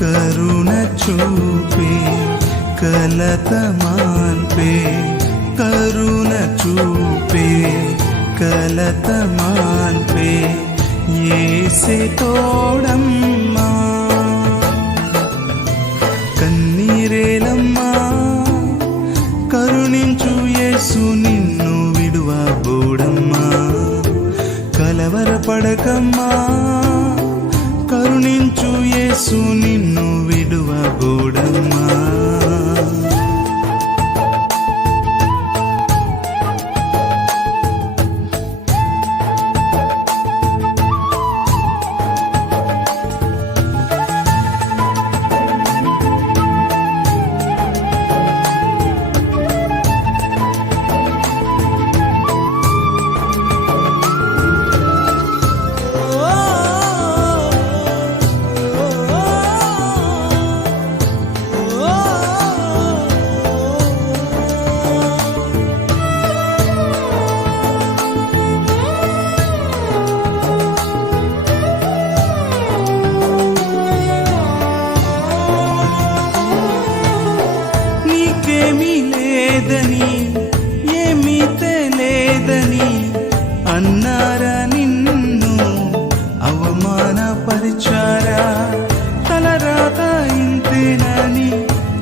కరుణ చూపే కలత మాన్పే కరుణ చూపే కలత మాన్పే ఏసే తోడమ్మా. కన్నీరేలమ్మా కరుణించు యేసు నిన్ను విడువబోడమ్మా. కలవరపడకమ్మా. కరుణించు యేసు నిన్ను విడువబోడమ్మా అవమానపరిచారా? తలరాత ఇంతేనని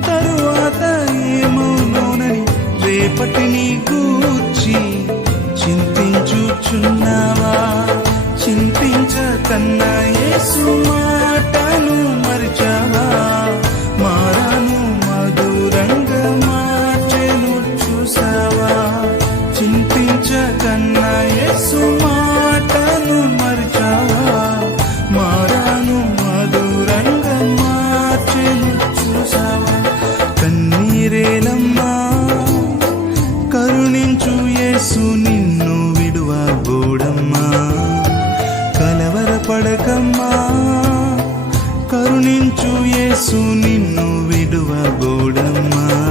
తరువాత ఏమవునోనని రేపటిని కూర్చి చింతించుచున్నావా? చింతించకన్నా సుమా కలవరపడకమ్మా కరుణించు యేసు నిన్ను విడువబోడమ్మా.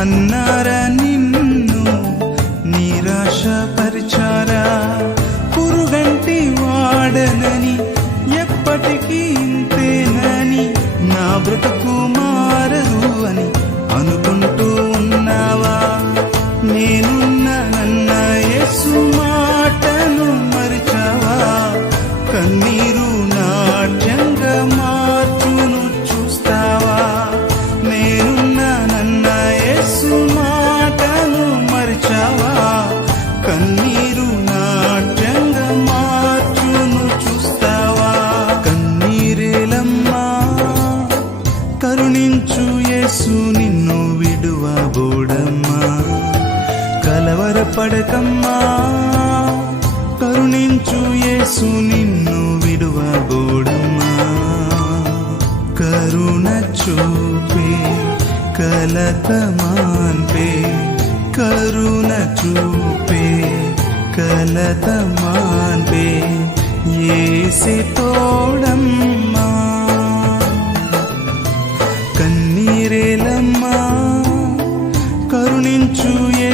అన్నారా నిన్ను? నిరాశ పరిచారా పురుగంటి వాడనని ఎప్పటికీ ఇంతేనని నా బ్రతుకు మారదు అని అనుకుంటూ ఉన్నావా? నేనున్నానన్న యేసు యేసు నిన్ను విడువబోడమ్మా. కలవరపడకమ్మా కరుణించు యేసు నిన్ను విడువబోడమ్మా. కరుణ చూపే కలతమాన్పే కరుణ చూపే కలత మాన్పే ఏసి తోడ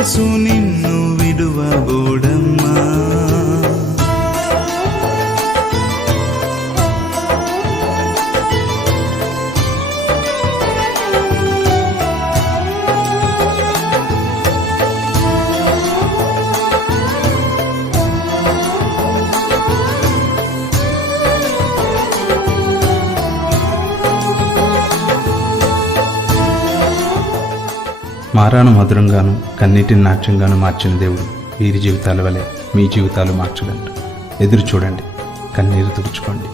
యేసు నిన్ను మారాను మధురంగాను కన్నీటిని నాట్యంగాను మార్చిన దేవుడు వీరి జీవితాల వలె మీ జీవితాలు మార్చగలరు ఎదురు చూడండి. కన్నీరు తుడుచుకోండి.